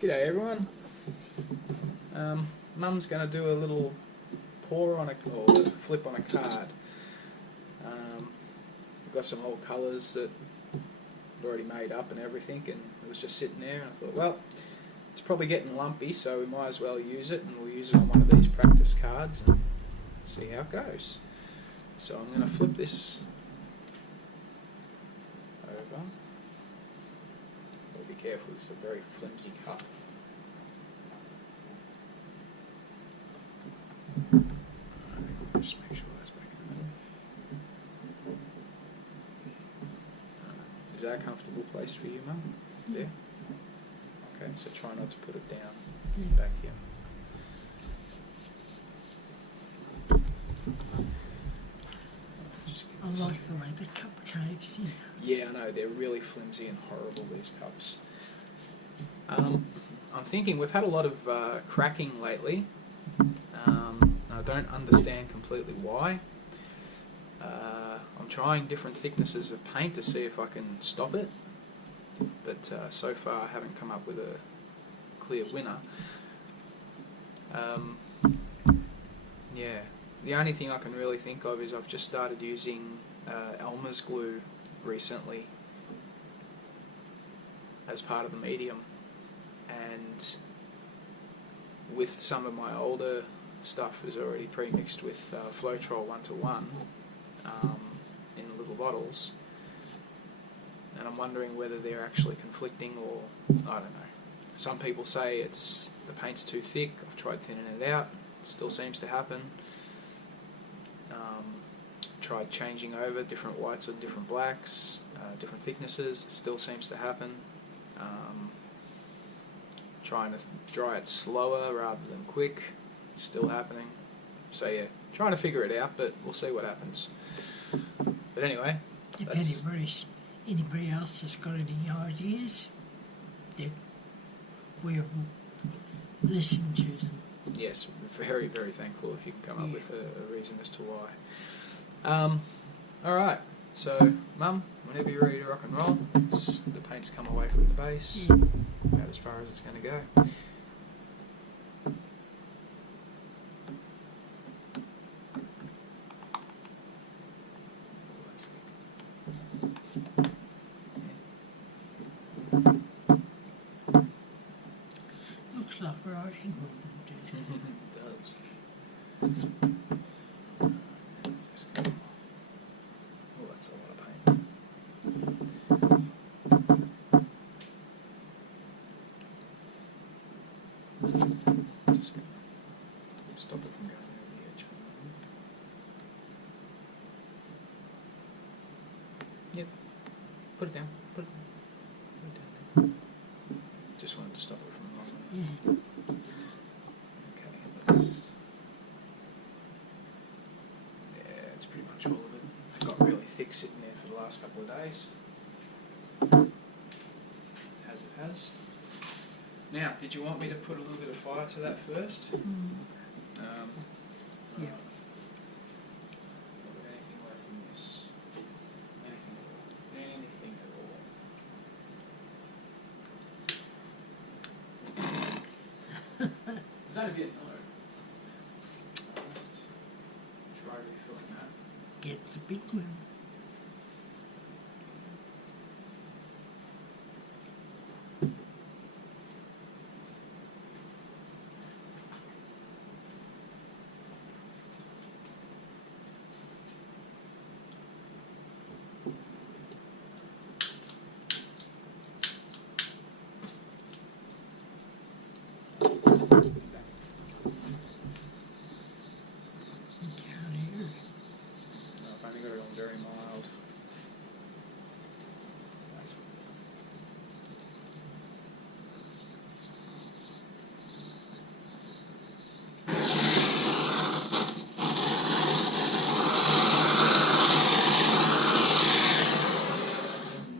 G'day everyone. Mum's going to do a little pour on or flip on a card. We've got some old colours that I'd already made up and everything, and it was just sitting there, and I thought, well, it's probably getting lumpy, so we might as well use it, and we'll use it on one of these practice cards and see how it goes. So I'm going to flip this over. Be careful, it's a very flimsy cup. Just make sure that's back in the middle. Is that a comfortable place for you, Mum? Yeah? Okay, so try not to put it down back here. I like the way the cup caves in. Yeah, I know, they're really flimsy and horrible, these cups. I'm thinking we've had a lot of cracking lately. I don't understand completely why. I'm trying different thicknesses of paint to see if I can stop it, but so far I haven't come up with a clear winner. Yeah, the only thing I can really think of is I've just started using Elmer's glue recently as part of the medium, and with some of my older stuff is already pre-mixed with Floetrol 1:1 in little bottles, and I'm wondering whether they're actually conflicting, or I don't know. Some people say it's the paint's too thick. I've tried thinning it out, it still seems to happen. Tried changing over different whites and different blacks, different thicknesses, it still seems to happen. Trying to dry it slower rather than quick, it's still happening. So yeah, trying to figure it out, but we'll see what happens. But anyway, if anybody else has got any ideas, we'll listen to them. Yes, very, very thankful if you can come up with a reason as to why. Alright, so Mum, whenever you're ready to rock and roll, the paint's come away from the base, about as far as it's going to go. Looks like writing. It does. Oh, that's a lot of paint. Just gonna stop it from going over the edge for a moment. Yep. Put it down. Put it down there. Just wanted to stop it from rolling. Okay, let's... Yeah, it's pretty much all of it. It got really thick sitting there for the last couple of days. As it has. Now, did you want me to put a little bit of fire to that first? Yeah. Anything away from this? Anything at all. Not a bit, no. Just try refilling that. Get the big one. I've only got it on very mild. That's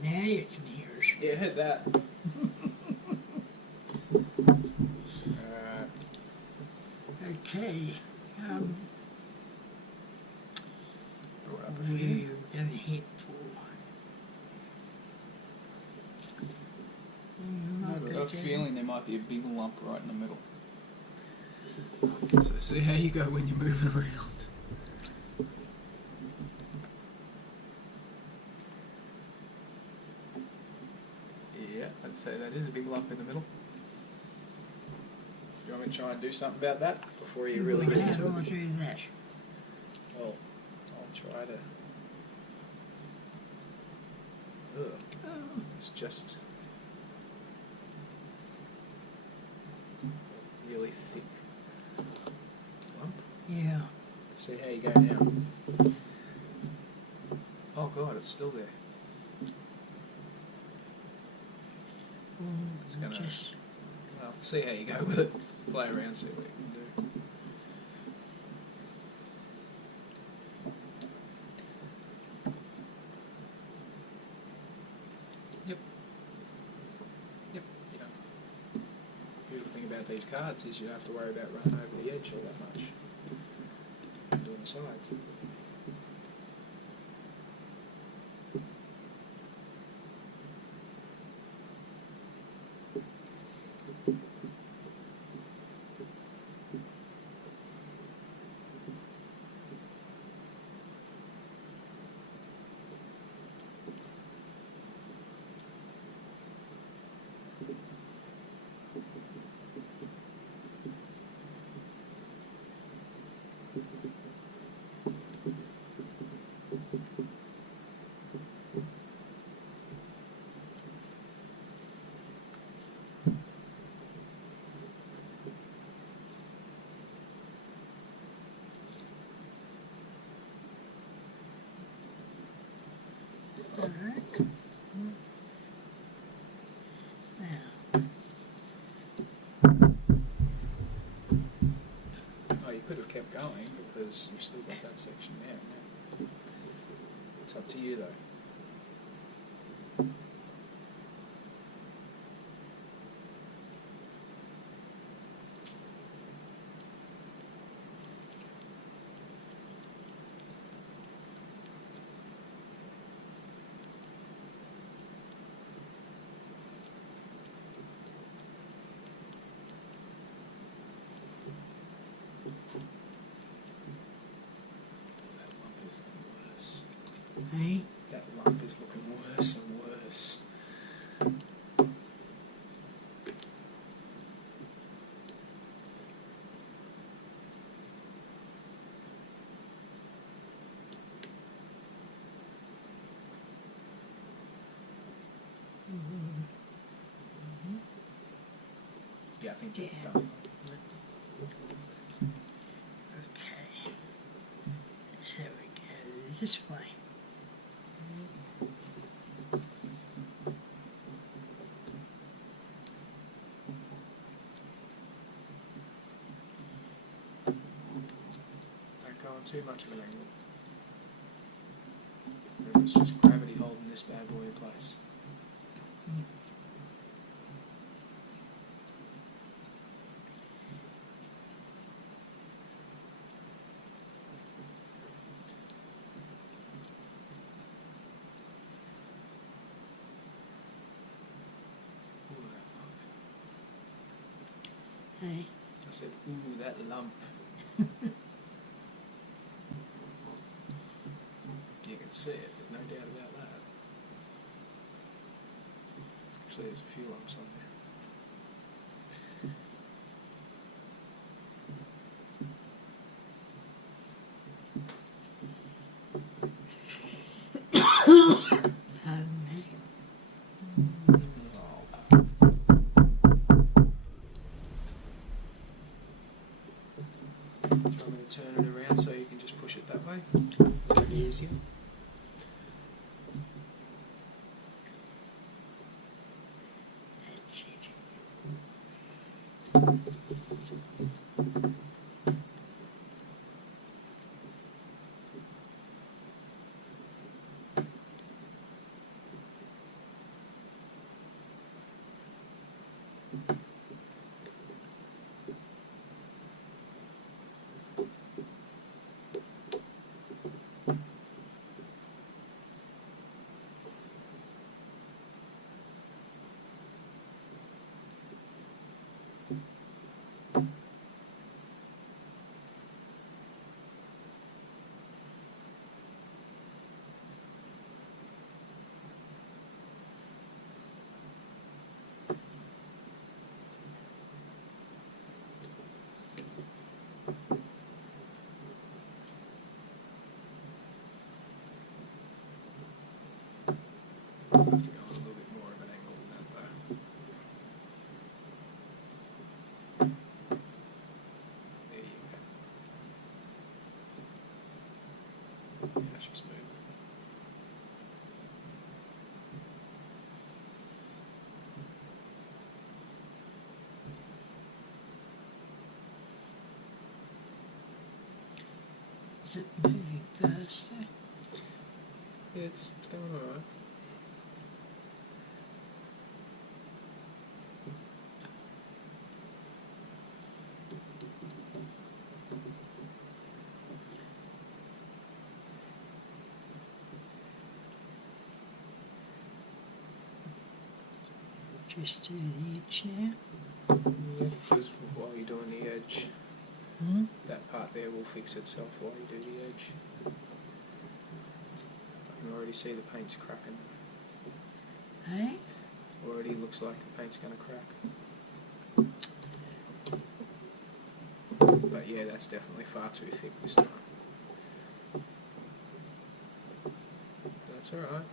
Now you can hear us. yeah, hit that. Okay. Brought up a We're few. going to hit for... I've got a a feeling there might be a big lump right in the middle. So see how you go when you're moving around. Yeah, I'd say that is a big lump in the middle. Do you want me to try and do something about that before you really get into How it? do I do that? Well, I'll try to... Ugh. Oh, It's just a really thick lump. yeah. See how you go now. Oh God, it's still there. It's gonna... Just Well, see how you go with it. Play around, see what you can do. Yep. Yep. Yeah. Beautiful thing about these cards is you don't have to worry about running over the edge all that much. Doing the sides. alright. Now, Oh, you could have kept going because you've still got that section there. It's up to you though. That lump is looking worse. hey, That lump is looking worse and worse. Yeah, I think that's Yeah. done. okay. So we go this way. Don't go on too much of an angle. Remember, it's just gravity holding this bad boy in place. Ooh, that lump. Hey, I said, ooh, that lump. You can see it, there's no doubt about that. Actually, there's a few lumps on there. pardon me. Do you want me to turn it around so you can just push it that way? Easier. That's it. That's just moving. Is it moving faster? Yeah, it's going alright. Just do the edge now. Yeah, because while you're doing the edge, Hmm? that part there will fix itself while you do the edge. I can already see the paint's cracking. Hey? Already looks like the paint's going to crack. But yeah, that's definitely far too thick this time. That's alright.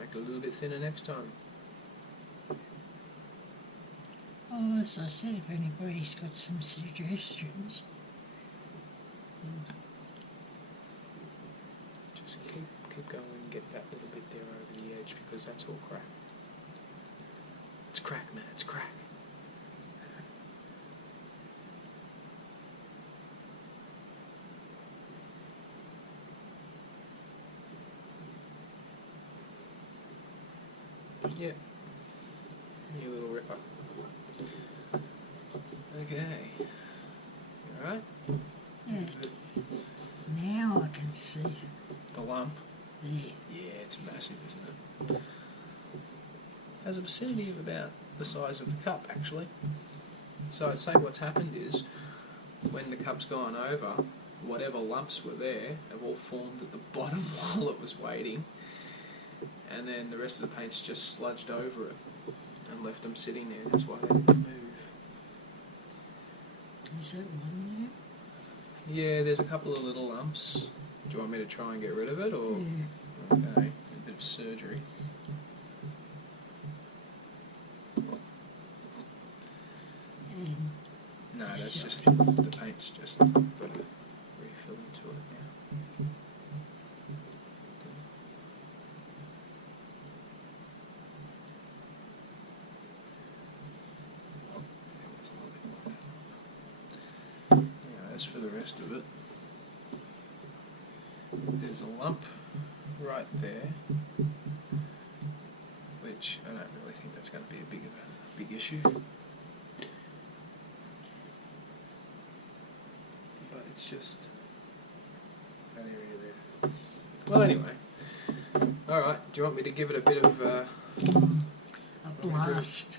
Make it a little bit thinner next time. Oh, as I said, if anybody's got some suggestions. Just keep going and get that little bit there over the edge because that's all crack. It's crack, man, it's crack. Yeah. You little ripper. Okay. Alright. Yeah. Now I can see The lump. there. Yeah, it's massive, isn't it? Has a vicinity of about the size of the cup, actually. So I'd say what's happened is, when the cup's gone over, whatever lumps were there have all formed at the bottom while it was waiting, and then the rest of the paint's just sludged over it and left them sitting there. That's why they didn't move. Is that one Yeah, there's a couple of little lumps. Do you want me to try and get rid of it, or...? there? Yeah. Okay, a bit of surgery. And No, that's just the paint's just got to refill into it now. Now, as for the rest of it, there's a lump right there, which I don't really think that's going to be a big issue. But it's just that area there. Well, anyway, alright, do you want me to give it a bit of a blast.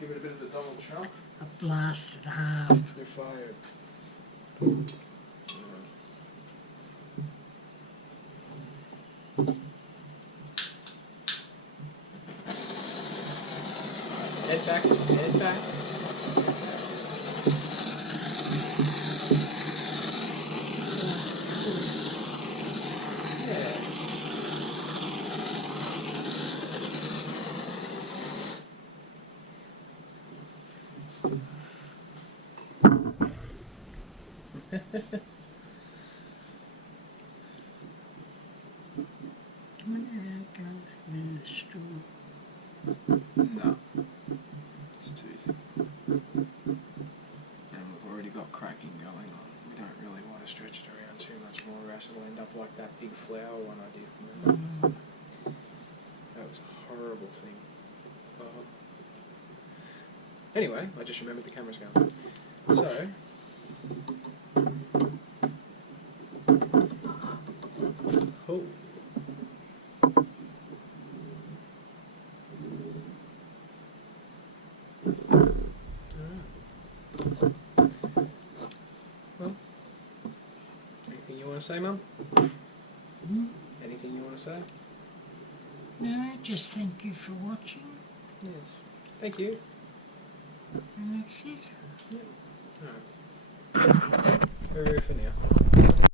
give it a bit of the Donald Trump? A blast and a half. You're fired. Head back, head back. Yeah. I wonder how it goes through the straw. No. It's too thick. And we've already got cracking going on. We don't really want to stretch it around too much more, or else it'll end up like that big flower one I did. Remember? That was a horrible thing. Anyway, I just remembered the camera's going. So, oh. Well, anything you want to say, Mum? Hmm? Anything you want to say? No, just thank you for watching. Yes. Thank you. And that's it. Alright. Over for now.